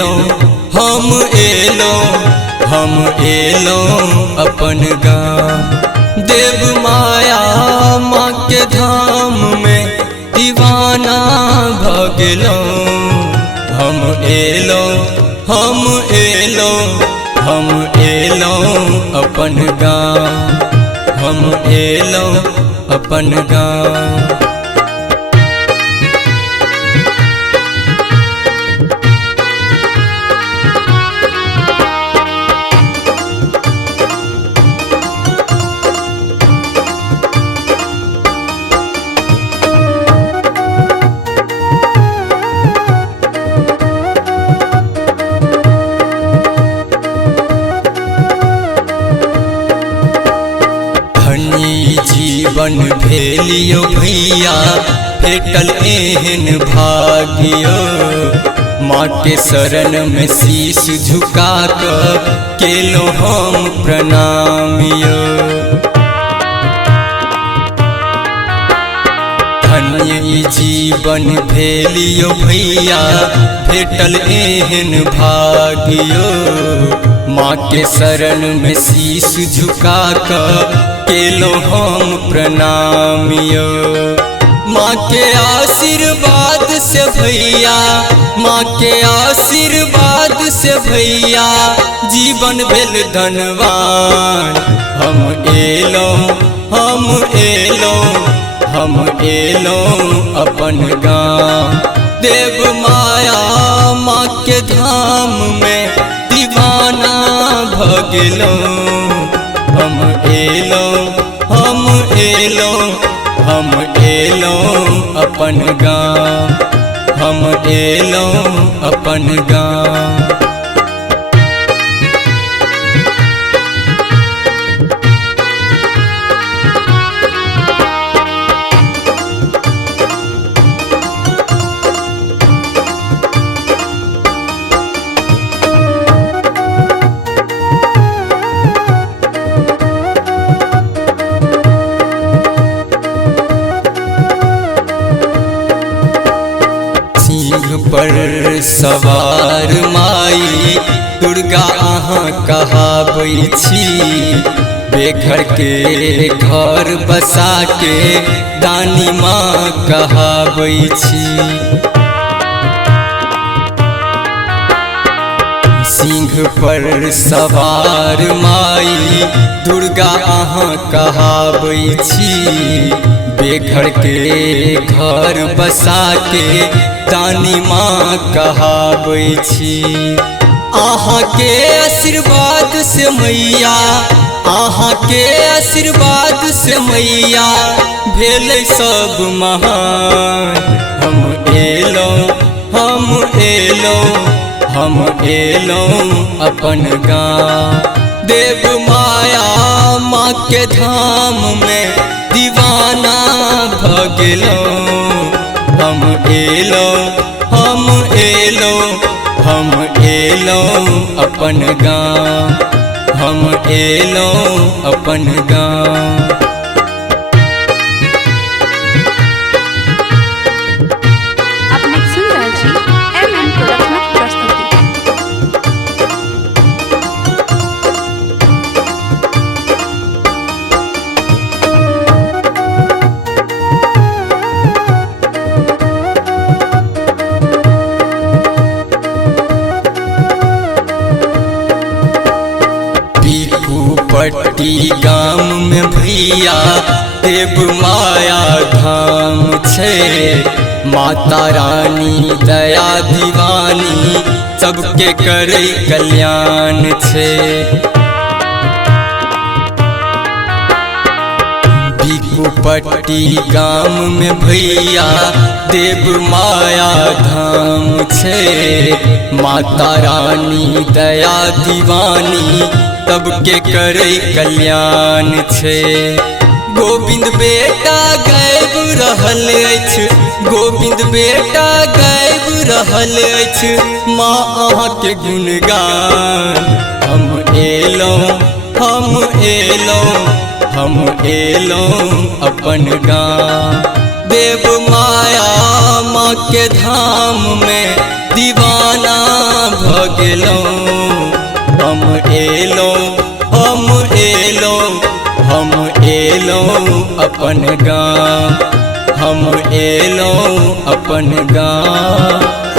हम एलो अपन गाँव। देव माया माँ के धाम में दीवाना भगलो। हम एलो अपन गाँव। हम एलो अपन गाँव। जीवन भेलियो भैया भेटल एहन भाग्यो। माँ के शरण में शीश झुका कर केलो हम प्रणामियो। धन्य जीवन भेलियो भैया भेटल एहन भाग्यो। माँ के शरण में शीश झुका कर केलो हम प्रणामियो। माँ के आशीर्वाद से भैया, माँ के आशीर्वाद से भैया जीवन भेल धनवान। हम एलो अपन गाँव। देव माया माँ के धाम में दीवाना भगलो। हम एलो अपन गाँव। हम एलो अपन गाँव। पर सवार माई दुर्गा अहाँ कहाबै छी। बेघर के घर बसा के दानी माँ कहाबै छी। सिंह पर सवार माई दुर्गा अहाँ कहाबै छी। बेघर के घर बसा के दानी माँ कहाबै छी। अहाँ के आशीर्वाद से मैया, अहाँ के आशीर्वाद से मैया भेलै सब महान। हम एलो अपन गाँव। देव माया माँ के धाम में दीवाना भगलो। हम एलो अपन गाँव। हम एलो अपन गाँव। पट्टी गाम में भैया देव माया धाम छे। माता रानी दया दीवानी सबके करे कल्याण छे। पट्टी गाम में भैया देव माया धाम छे। माता रानी दया दीवानी सबके करे कल्याण छे। गोविंद बेटा गायब रहल अछि। गोविंद बेटा गायब रहल अछि माँ अहाँ के गुणगान। हम एलो अपन गाँव। देव माया माँ के धाम में दीवाना एलो हम एलो अपन गाँव, हम एलो अपन गाँव।